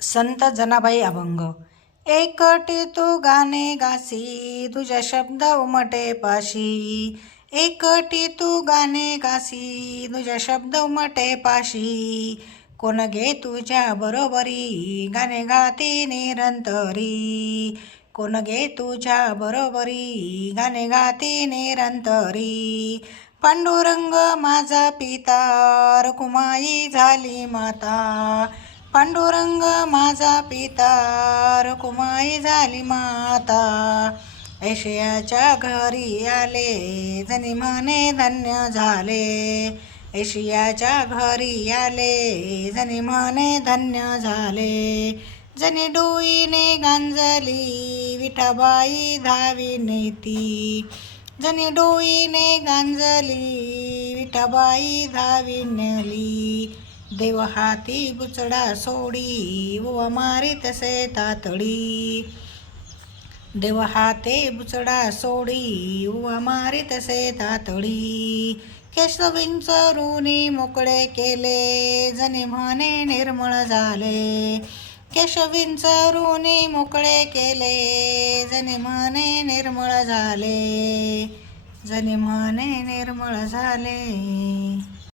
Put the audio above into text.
संत जनाबाई अभंग. एकटी तू गाणे गासी, तुझ्या शब्द उमटे पाशी. एकटी तू गाणे गासी, तुझ्या शब्द उमटे पाशी. कोण घे तुझ्या बरोबरी, गाणे गाती निरंतरी. कोण घे तुझ्या बरोबरी, गाणे गाती निरंतरी. पांडुरंग माझा पिता, रखुमाई झाली माता. पांडुरंग माझा पिता, रखुमाई झाली माता. ऐशियाच्या घरी आले, जनी म्हणे धन्य झाले. ऐशियाच्या घरी आले, जनी म्हणे धन्य झाले. जनी डोईने गांजली, विठाबाई धावी नेती. जनी डोईने गांजली, विठाबाई धावी नेली. देव हाती बुचडा सोडी, व मारी तसे तातडी. देव हाते बुचडा सोडी, व मारी तसे तातडी. केशविंचरुनी मोकळे केले, जनी म्हणे निर्मळ झाले. केशविंचरुनी मोकळे केले, जनी म्हणे निर्मळ झाले. जनी म्हणे निर्मळ झाले.